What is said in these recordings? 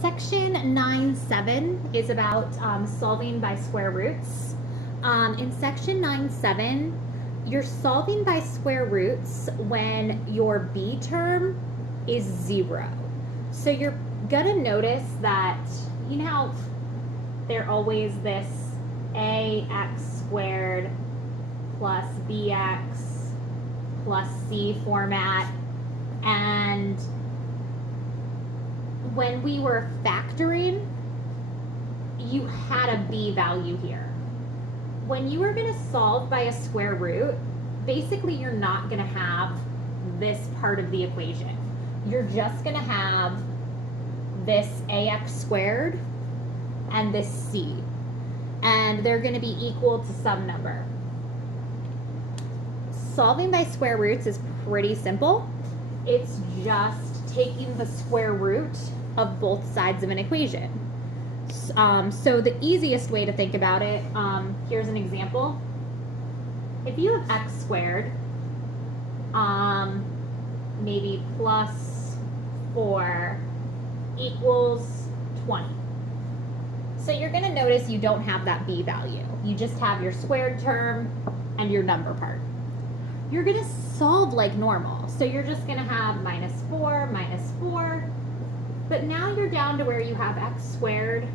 Section 9.7 is about solving by square roots. In section 9.7, you're solving by square roots when your b term is 0. So you're gonna notice that, you know how they're always this ax squared plus bx plus c format, and when we were factoring, you had a b value here. When you are going to solve by a square root, basically you're not going to have this part of the equation. You're just going to have this ax squared and this c, and they're going to be equal to some number. Solving by square roots is pretty simple. It's just taking the square root of both sides of an equation. So the easiest way to think about it, here's an example. If you have x squared, maybe plus 4 equals 20. So you're going to notice you don't have that b value. You just have your squared term and your number part. You're going to solve like normal. So you're just going to have minus 4, but now you're down to where you have x squared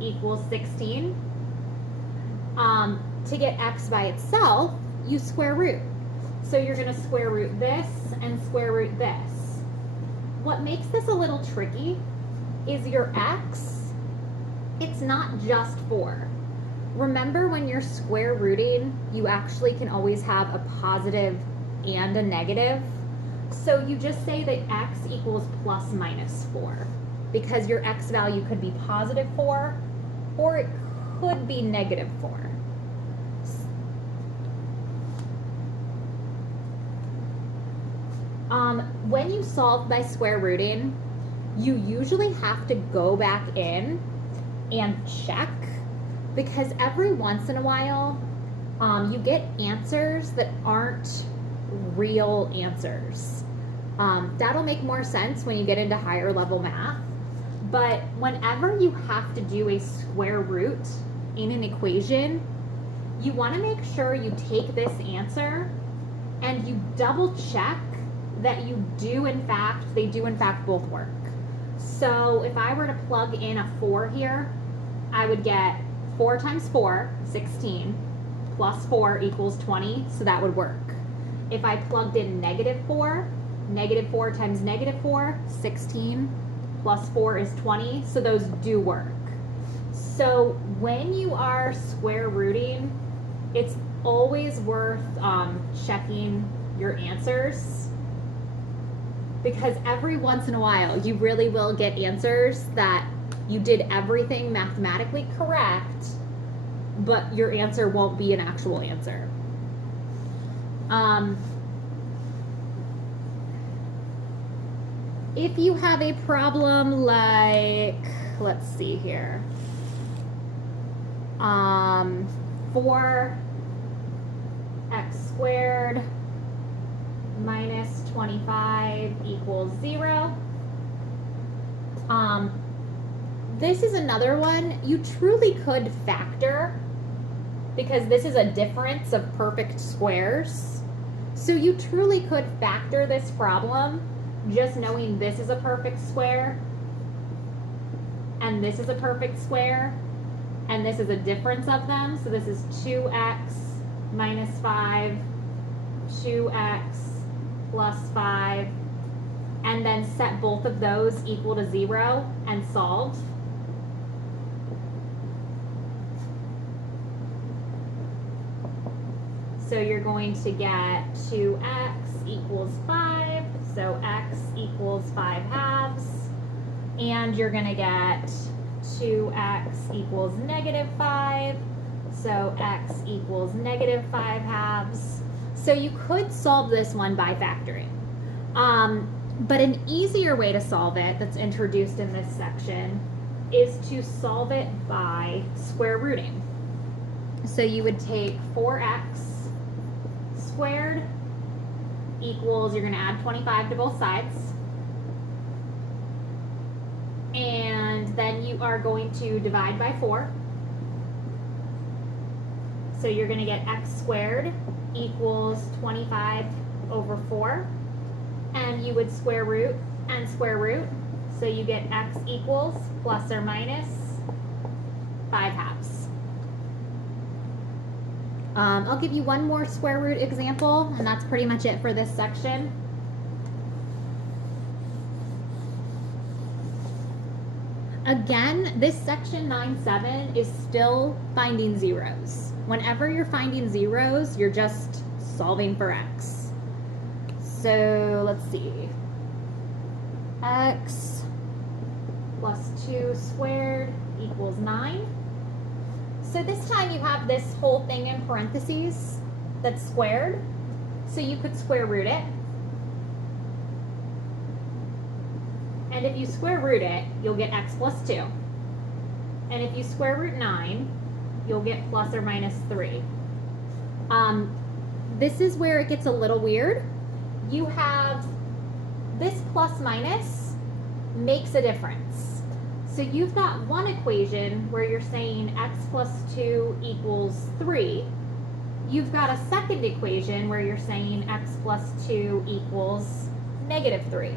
equals 16. To get x by itself, you square root. So you're going to square root this and square root this. What makes this a little tricky is your x, it's not just 4. Remember, when you're square rooting, you actually can always have a positive and a negative. So you just say that x equals plus minus 4, because your x value could be positive 4 or it could be negative 4. When you solve by square rooting, you usually have to go back in and check, because every once in a while you get answers that aren't real answers. That'll make more sense when you get into higher level math, but whenever you have to do a square root in an equation, you want to make sure you take this answer and you double check that they do in fact both work. So if I were to plug in a 4 here, I would get 4 times 4, 16, plus 4 equals 20, so that would work. If I plugged in negative 4 times negative 4, 16, plus 4 is 20, so those do work. So when you are square rooting, it's always worth checking your answers, because every once in a while you really will get answers that you did everything mathematically correct, but your answer won't be an actual answer. If you have a problem like, let's see here, 4x squared minus 25 equals 0. This is another one you truly could factor, because this is a difference of perfect squares. So you truly could factor this problem just knowing this is a perfect square and this is a perfect square and this is a difference of them. So this is 2x minus 5, 2x plus 5, and then set both of those equal to 0 and solve. So you're going to get 2x equals 5, so x equals 5 halves, and you're going to get 2x equals negative 5, so x equals negative 5 halves. So you could solve this one by factoring. But an easier way to solve it that's introduced in this section is to solve it by square rooting. So you would take 4x squared you're going to add 25 to both sides, and you are going to divide by 4. So you're going to get x squared equals 25 over 4. And you would square root and square root. So you get x equals plus or minus 5/2. I'll give you one more square root example, and that's pretty much it for this section. Again, this section 9-7 is still finding zeros. Whenever you're finding zeros, you're just solving for x. So let's see. X plus 2 squared equals 9. So this time you have this whole thing in parentheses that's squared. So you could square root it. And if you square root it, you'll get x plus 2. And if you square root 9, you'll get plus or minus 3. This is where it gets a little weird. You have this plus minus makes a difference. So you've got one equation where you're saying x plus 2 equals 3. You've got a second equation where you're saying x plus 2 equals negative 3.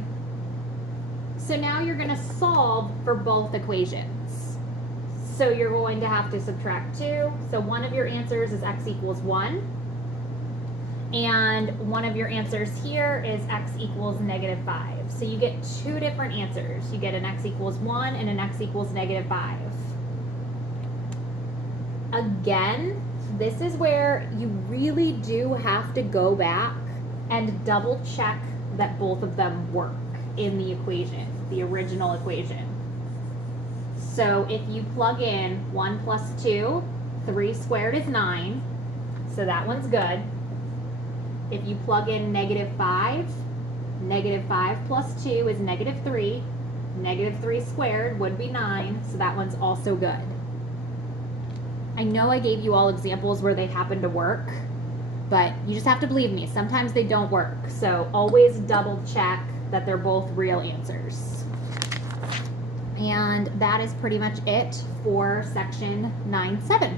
So now you're going to solve for both equations. So you're going to have to subtract 2. So one of your answers is x equals 1. And one of your answers here is x equals negative 5. So you get two different answers. You get an x equals 1 and an x equals negative 5. Again, this is where you really do have to go back and double check that both of them work in the equation, the original equation. So if you plug in 1 plus 2, 3 squared is 9, so that one's good. If you plug in negative 5 plus 2 is negative 3. Negative 3 squared would be 9, so that one's also good. I know I gave you all examples where they happen to work, but you just have to believe me. Sometimes they don't work, so always double check that they're both real answers. And that is pretty much it for section 9-7.